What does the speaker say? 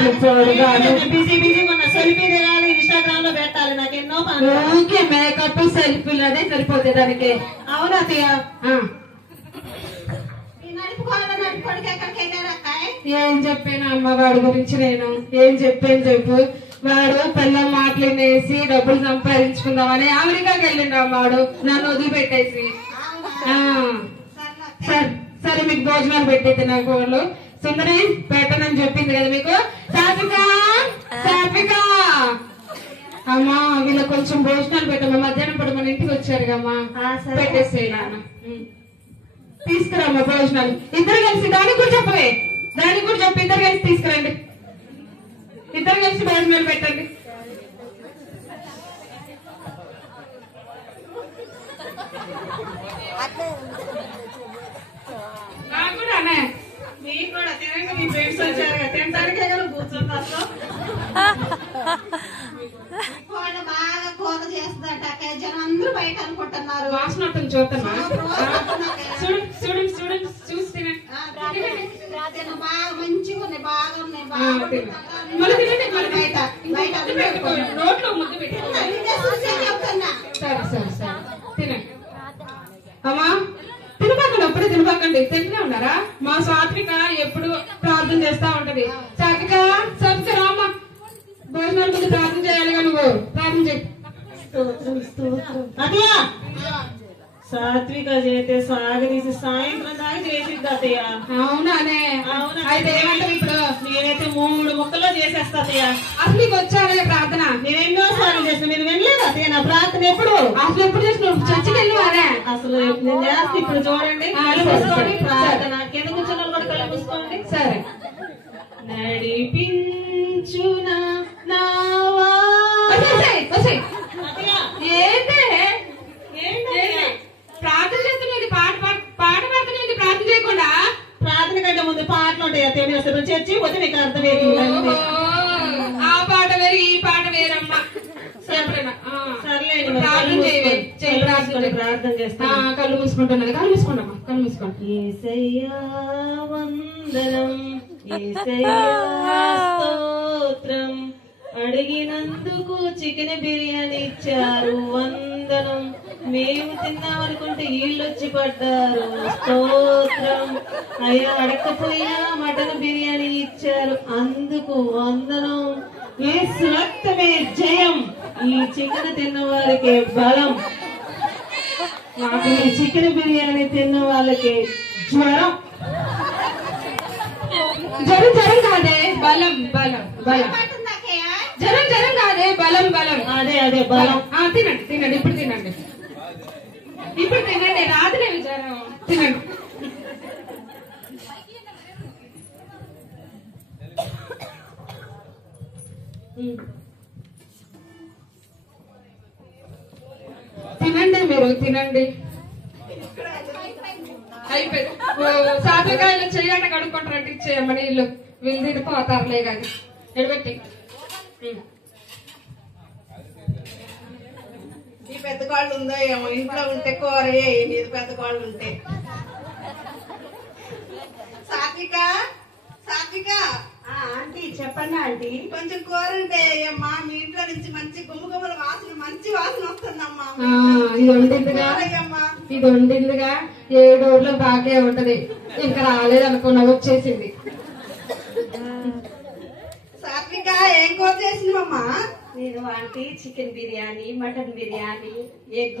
కూర్చోండి. Busy busy మొన్న selfie దిగాలి, ఇన్స్టాగ్రామ్ లో పెట్టాలి, నాకు ఎన్నో పనులు. మేకప్ సెల్ఫీలు అదే సరిపోతుంది దానికి. అవునా అత్తయ్య? ఏం చెప్పాను అమ్మవాడి గురించి నేను? ఏం చెప్పాను చెప్పు. వాడు పిల్లల మాటలేసి డబ్బులు సంపాదించుకుందామని అమెరికాకి వెళ్ళిండు అమ్మాడు, నన్ను వదిలిపెట్టేసి. సరే మీకు భోజనాలు పెట్టేది నాకు వాళ్ళు. సుందరి పెట్టనని చెప్పింది కదా మీకు. సాత్విక అమ్మా వీళ్ళ కొంచెం భోజనాలు పెట్టమ్మా. మధ్యాహ్నం పూట మన ఇంటికి వచ్చారు కమ్మా, పెట్టేసేయి నాన్న. తీసుకురామ్మా భోజనాలు. ఇద్దరు కలిసి దానికి కూడా చెప్పవే, దానికి కూడా చెప్పి ఇద్దరు కలిసి తీసుకురండి. ఇద్దరు కలిసి భోజనాలు పెట్టండి. నాకు కూడా అనే మీకు కూడా తినక మీ ఫ్రెండ్స్ వచ్చారు కదా, తినడానికే కదా కూర్చున్నారు. బాగా కూర చేస్తుందట, జనం అందరూ బయట అనుకుంటున్నారు. వాసన వస్తుంది చూస్తున్నా. చూడండి చూడండి చూసి తినండి. బాగా మంచిగా ఉన్నాయి, బాగా ఉన్నాయి. బయట రోడ్లో ముద్దు పెట్టి సరే సరే సరే తినండి. అమ్మా తినబాకండి, అప్పుడే తినబాకండి. తింటూనే ఉన్నారా? మా సాత్విక ఎప్పుడు ప్రార్థన చేస్తా ఉంటది. సాత్విక సాత్విక రామ్మా, భోజనాల ముందు ప్రార్థన చేయాలిగా, నువ్వు ప్రార్థన చేయి. అతయ్య సాత్విక చేస్తే సాగదీసి సాయంత్రం దాకా చేసిద్ది అతయ్య. అవునానే? అయితే ఏమంటావు ఇప్పుడు? నేనైతే 3 ముక్కల్లో చేసేస్తా అతయ్య. అసలు నీకు వచ్చానే ప్రార్థన? నేను ఎన్నో సార్లు చేసిన, మీరు వెళ్ళలేదు అతయ్య నా ప్రార్థన ఎప్పుడు? అసలు ఎప్పుడు చేసిన? చర్చికి వెళ్ళివానే? అసలు నేను చేస్తే ఇప్పుడు చూడండి, కళ్ళు మూసుకోండి. ప్రార్థన కింద కూర్చున్న కూడా కళ్ళు మూసుకోండి. సరే. నడిపించునా నావా. ప్రార్థన చేస్తున్నది పాట పాడుతున్నది ప్రార్థన చేయకుండా. ప్రార్థన కంటే ముందు పాటలు ఉంటాయి అతయ్య, అసలు చర్చి పోతే మీకు అర్థమేది. ఆ పాట వేరు ఈ పాట వేరమ్మా. సర్లేండి ప్రార్థన చేస్తా. కళ్ళు మూసుకుంటున్నది. కళ్ళు మూసుకోండమ్మా, కళ్ళు మూసుకోండి. యేసయ్యా వందనం, యేసయ్యా స్తోత్రం, అడిగినందుకు చికెన్ బిర్యానీ ఇచ్చారు వందనం, మేము తిన్నామనుకుంటే వీళ్ళొచ్చి పడ్డారు స్తోత్రం, అయ్యా అడగకపోయినా మటన్ బిర్యానీ ఇచ్చారు అందుకు వందనం, యేసు రక్తమే జయం, ఈ చికెన్ తిన్న వారికి బలం, నాకు ఈ చికెన్ బిర్యానీ తిన్న వాళ్ళకి జ్వరం. జ్వరం జ్వరం కాదే, బలం బలం బలం. జ్వరం జ్వరం కాదే, బలం బలం. అదే అదే బలం. తినండి తినండి, ఇప్పుడు తినండి, ఇప్పుడు తినండి. రాదులేవి జ్వరం, తినండి. తినండి మీరు తినండి. అయిపోయింది. సాధకాయలు చెయ్యండి, కడుక్కుంటారంటే ఇచ్చేయమ్మని వీళ్ళు తినిపోతారులే కానీ ఎడబెట్టి. ఈ పెద్ద కాళ్ళు ఉందో ఏమో, ఇంట్లో ఉంటే కూర మీద పెద్ద కాళ్ళు ఉంటే. సాత్విక సాత్విక ఆంటీ చెప్పండి ఆంటీ, కొంచెం కూర ఉంటే అమ్మా, మీ ఇంట్లో నుంచి మంచి గుమ్మగుమ్మల వాసన, మంచి వాసన వస్తుందమ్మా. ఇది వండిందిగా, ఇది వండిందిగా 7 రోజులు బాగా ఉంటది. ఇంకా రాలేదనుకున్నా, వచ్చేసింది. సాత్విక ఏం కూర చేసినవమ్మా? నేను aunty chicken biryani, mutton biryani, egg